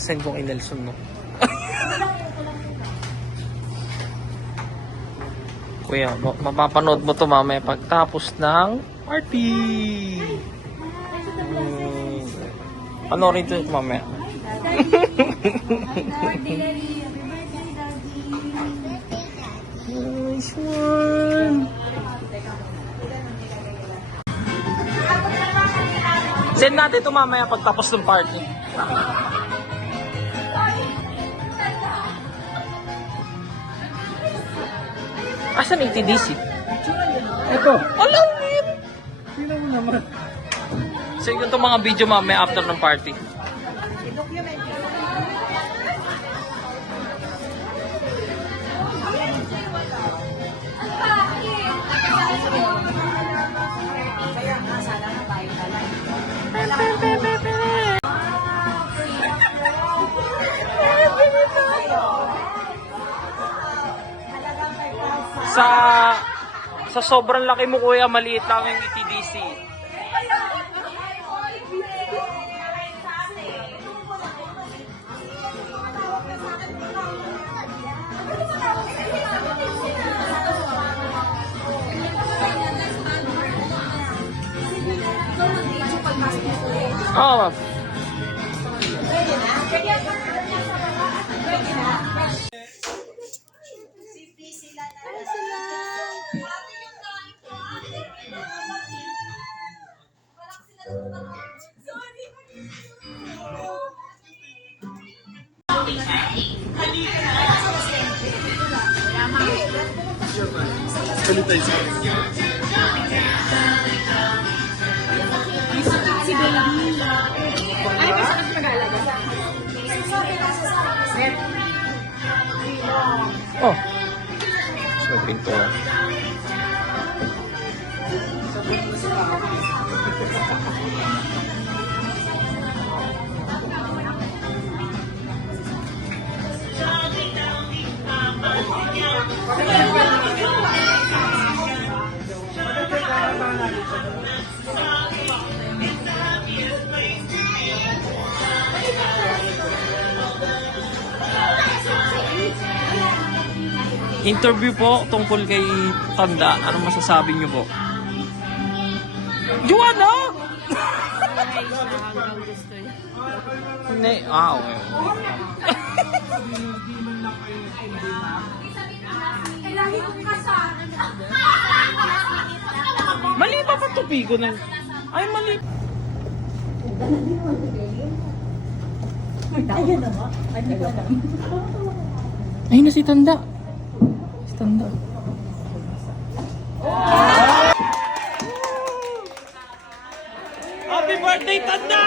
Send ko kay Nelson, no? Kuya, mapapanood mo to mamaya pagtapos ng party. Panoorin to mamaya. Nice one. Send natin to mamaya pagtapos ng party. Asan ATDC? Ito. Alam niyo. Sino mo naman? So yun itong mga video mamaya after ng party. Sa sobrang laki mo kuya, maliit lang yung ETDC. Oh, oh. So, pinto. Interview po tungkol kay Tanda. Ano masasabi niyo po? Joanna! Hindi. Okay. Mali pa pa tupi ko ng... Ay, mali. Ay, na si Tanda. Tanda. Happy birthday, Tanda!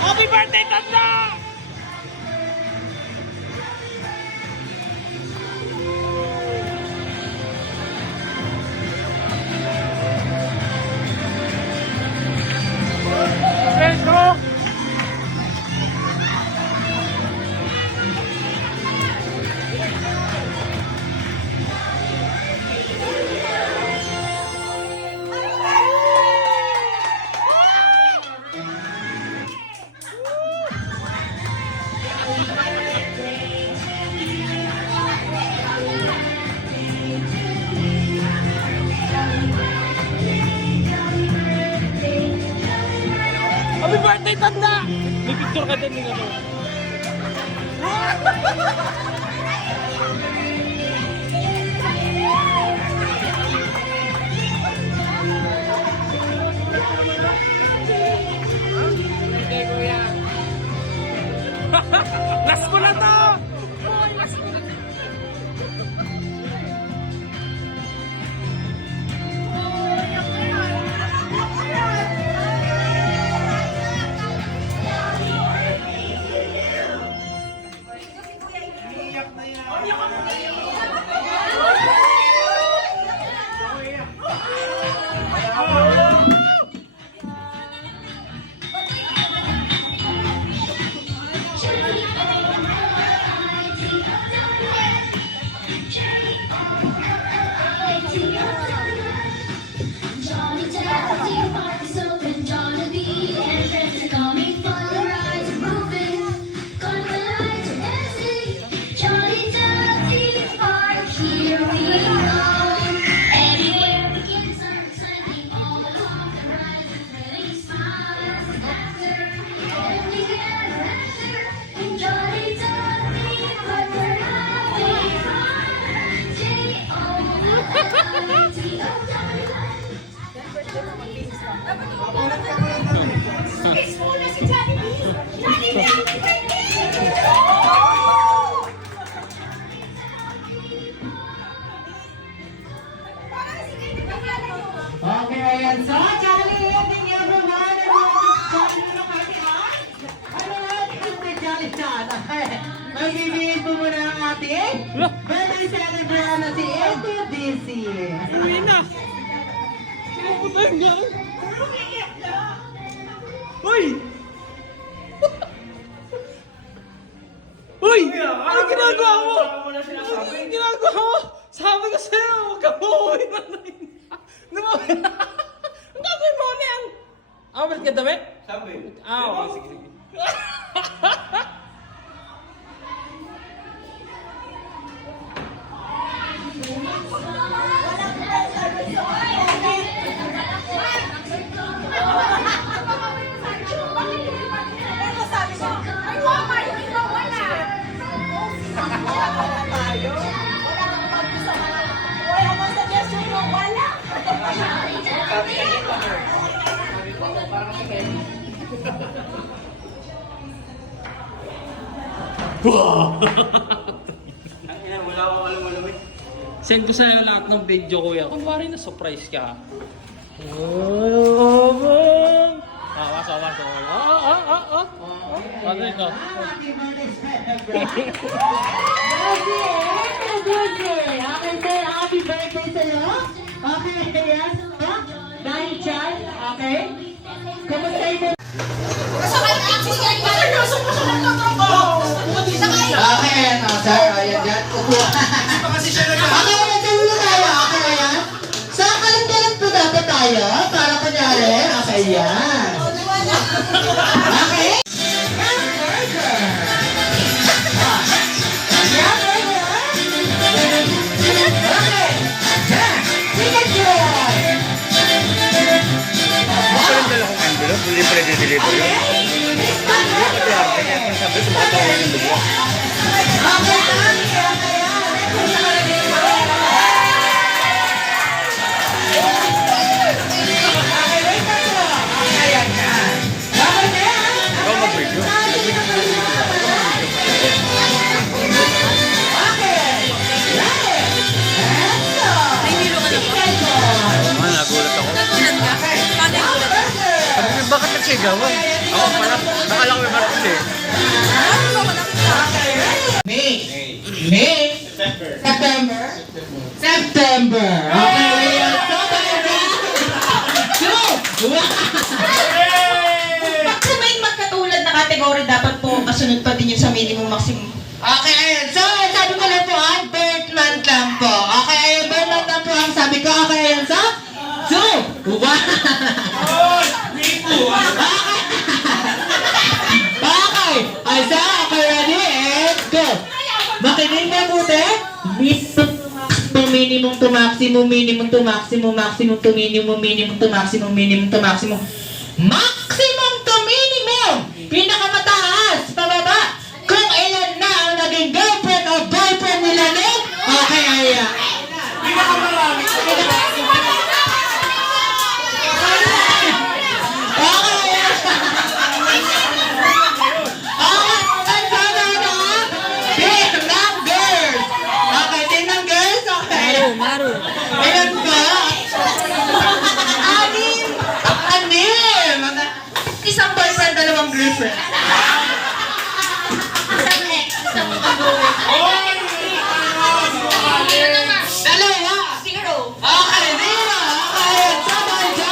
Happy birthday, Tanda! Let's go! Happy birthday, Tanda! May picture ka din nila. Last ko na to! Iyak na yan. Johnny Depp, the park is open, Johnny B and friends are coming fun. The rides are moving, gonna the lights are dancing. Johnny Depp, the park, here we go. Anywhere we can start singing all along the rides and really smiles and laughter. And we get laughter in Johnny Depp, the park, we're having fun. J-O-N-N-I-T-O, Johnny Depp. Peaceful na si Jollibee! Jollibee, happy birthday! Okay, ayan. So, Jolly evening everyone. And welcome to Jolly ng happy heart. Ano natin si Jolly Chan? Magbibigay po muna ang ating birthday celebrant na si Eddie DC. Uwi na. Sinaputay niya. Uy! Uy! Ano ginagawa mo? Ano ginagawa mo? Sabi ko sa'yo, huwag ka uuwi na rin. Lumawi na. Ang gagawin mo na yan. Ah, ba't ka damit? Sabi. Ah, okay, sige, sige. Send ko sa'yo lahat ng video, kuya. Kung pare na surprise ka. Awas. Ano ito? Happy birthday celebrant. Okay, sir. Happy birthday sa'yo. Okay, yes. Dahil Chan, okay. Kamusta ito? Okay, ayan na, sir. Ayan dyan. Upo. Okay, ayan. Tulo tayo. Okay, ayan. Sa kalandalan po dapat tayo. Para kunyari. Okay, ayan. Okay. Hamburger. Hamburger. Okay. Chicken joy. Hindi pala deliver yun. Sabi ko makatawa yung dugo. Ikaw mag-video. Nagulat ako. Sabi ko, bakit nagsigawan? Ako pala, nakala ko yung market eh. May. September. Okay. Bakit may magkatulad na kategory dapat po kasunod pa din yung sa minimum maximum? Okay, ayun. So, sabi ko lang po, birth month lang po. Okay, ayun, birth month lang po ang sabi ko. Okay, ayun, so, Okay, ay sa, okay, ready, and go. Makinig na buti. Minimum to maximum, minimum to maximum, maximum to minimum, minimum to maximum, minimum to maximum. Maximum to minimum! Pinakamataas, pababa. Kung ilan na ang naging girlfriend o boyfriend nila ni, okay, ayan. Pinakamarami. Maru. Ayan ba? Anim! Isang boyfriend, dalawang girlfriend. Isang ex, isang Dalawa! zero. Okay, zero! Okay, sabay dyan!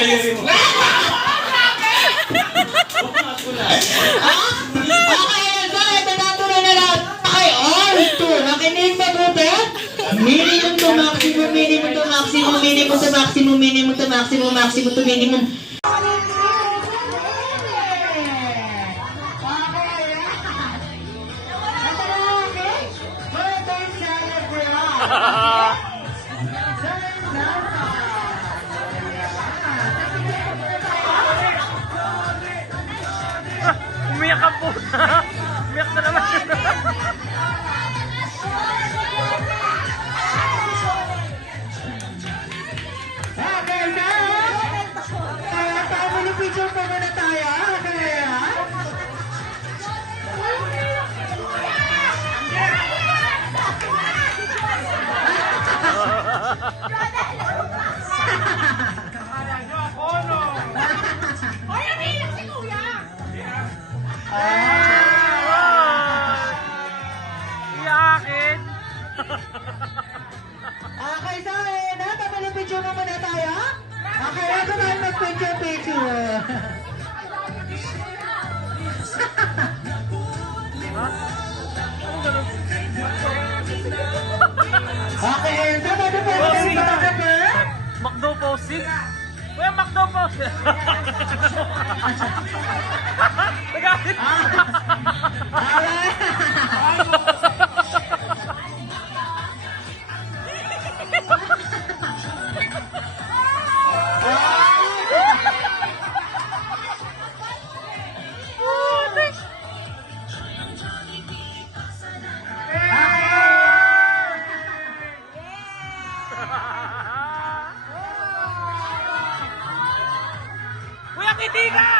Okay, so ito na tuloy na lang. Okay, all two. Makinig mabuti. Minimum to maximum, minimum to maximum, minimum to maximum, minimum to maximum, maximum to minimum. Umiyak ka po. Umiyak na naman. Family picture pa muna tayo. Iyakin. Okay, so family picture pa muna tayo. Okay, ako na mag-picture. Okay, so Posing. pwede Macdo posing. Kuya, Macdo posing. Nagalit. Kuya, kiti ka!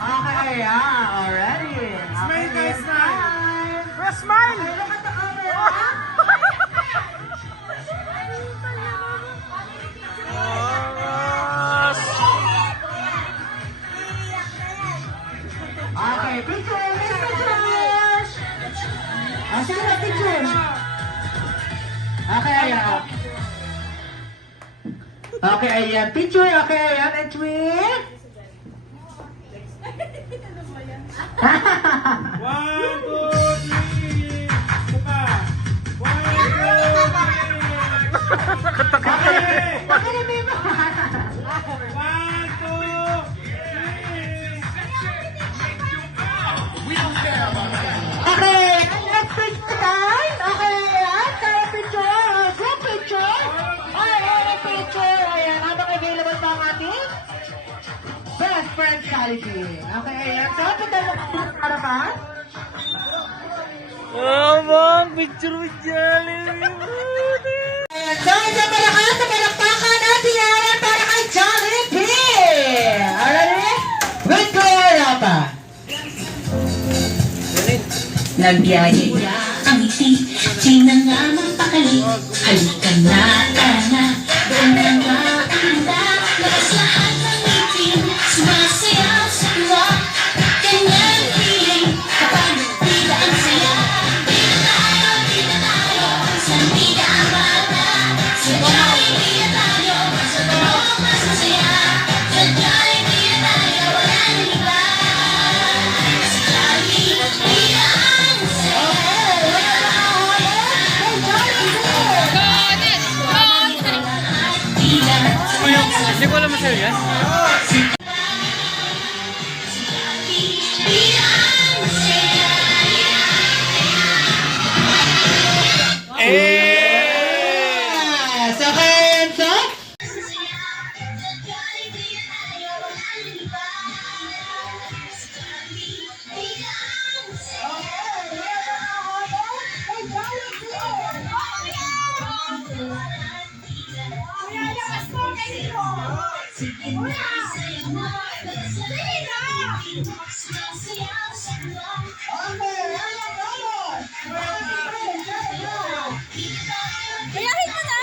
Okay, yeah, already. Smile, guys, smile. Kuya, smile! Okay, picture, picture. Asan na picture? Okay, ayan. Okay, ayan. Picture, okay, ayan. And tweet. One, two, three. Saka. One, two, three. Pakiramay mo. One, two, Okay, next picture time. Okay, ayan. Tayo picture. Group picture. Okay, picture. Ayan, habang available pa ang ating best friend quality. Okay, ayan. So, punta mo sa harapan. Abang, picture with Jollibee. Ayan, so, isang malakas na palakpakan natin yan para kay Jollibee. Alright? With Gloria pa. Nagyayaya ang ngiti, di na nga mapakali. Halika na, tara, doon na nga ang ganda. Labas lahat ng ngiti, sumasayaw sa tuwa. Ganyan ang feeling, kapag nagtila ang saya. Di na tayo, saan di na ang bata. Sa Jollibee na tayo, sa bawat mas masaya. Sa Jollibee na tayo, wala nang iba. Sa Jollibee ang saya. Hindi ko alam sa'yo yan. Yes! Okay, so? Kayahin mo na!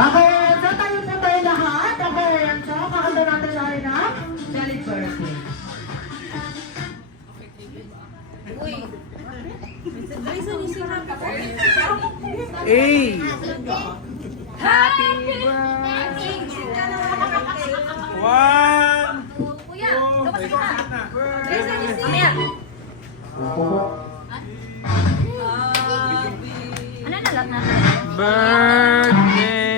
Okay, so tayo po tayo lahat. Okay, so kakanta natin tayo na Jolly Birthday. Hey! One! Ano na lang na? Birthday!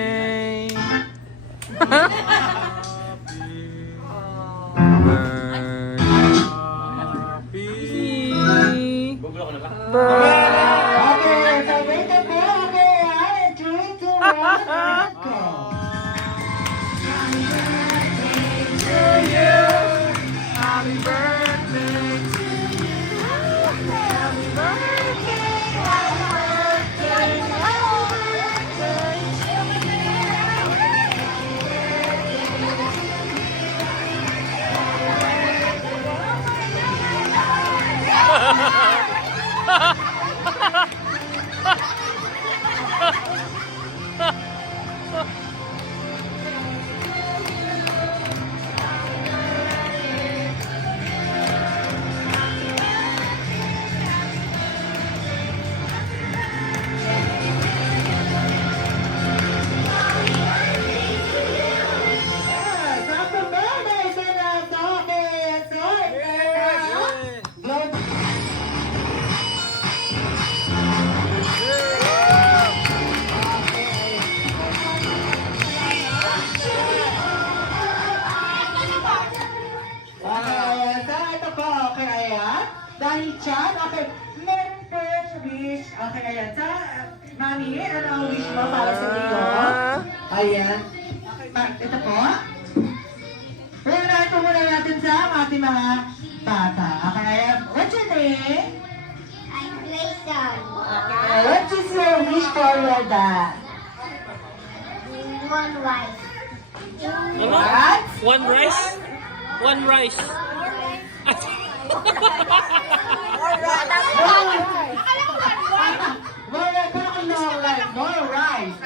Happy Okay, so wait a minute. Okay, 3, 2, 1, go. Happy birthday to you. Happy birthday. Yes, happy birthday, Senata. Okay, so blow. Okay, so ito po, okay, ayan. Dahil dyan, okay, meron first wish. Okay, ayan. Sa, Mami, ano ang wish mo para sa iyo? Ayan. Ito po. Unahin po muna natin sa ating mga bata. Okay, ayan. What's your name? I'm Grayson. Okay, what is your wish for your dad? One wife. What? One rice? One rice. More rice. More rice.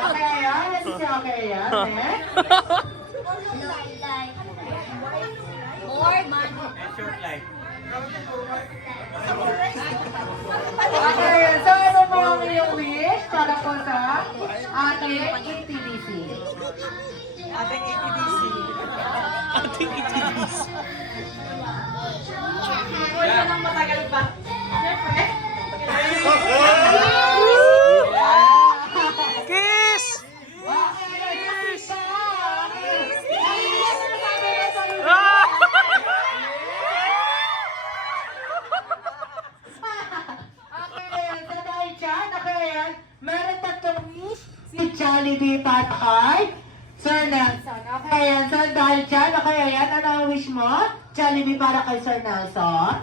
Okay, ayan. Let's see. Okay, ayan. Okay. More money. Okay, so ano mo ang iyong wish para po sa ating ATVC? Ating itidis. Kiss! Ah! Okay, so dahil dyan, okay, ayan, meron tatlong wish si Jollibee para kay Sir Nelson. Okay, ayan, so dahil dyan, okay, ayan, ano ang wish mo? Jollibee para kay Sir Nelson?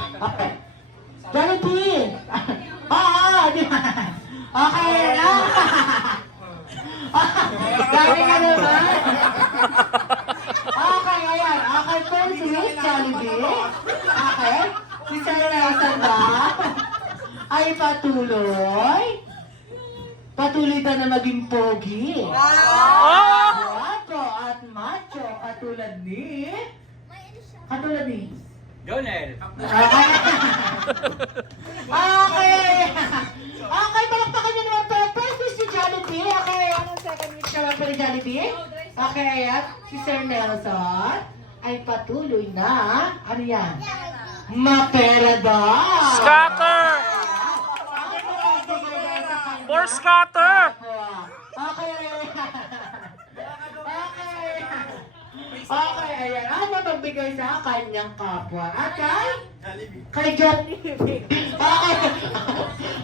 Okay. Jollibee! Oo, di ba? Okay, ayan. Dami ka naman. Okay, ayan. Okay, first wish, Jollibee. Okay. Si Sir Nelson ba? Ay patuloy ba na maging pogi? Guwapo at macho katulad ni Jonel. Okay. Okay, palakpakan niyo naman po. First wish si Jollibee. Okay, anong second wish naman po ni Jollibee? Okay, ayan. Si Sir Nelson ay patuloy na, ano yan? Mapera daw! Scatter! More scatter! Okay. Okay, ayan. Ano magbigay sa kanyang kapwa? At kay Jollibee.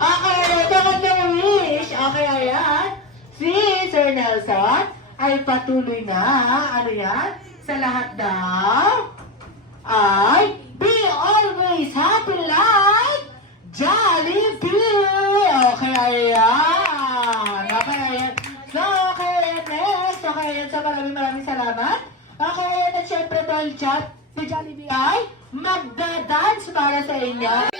Okay, dapat yung wish. Okay, ayan. Si Sir Nelson ay patuloy na, ano yan? Sa lahat daw ay be always happy like Jollibee! Okay, ayan. Okay, ayan. So, okay, ayan. Next. Okay, ayan. So, maraming salamat. Okay, ayan. At syempre, dahil chat, si Jollibee ay magda-dance para sa inyo.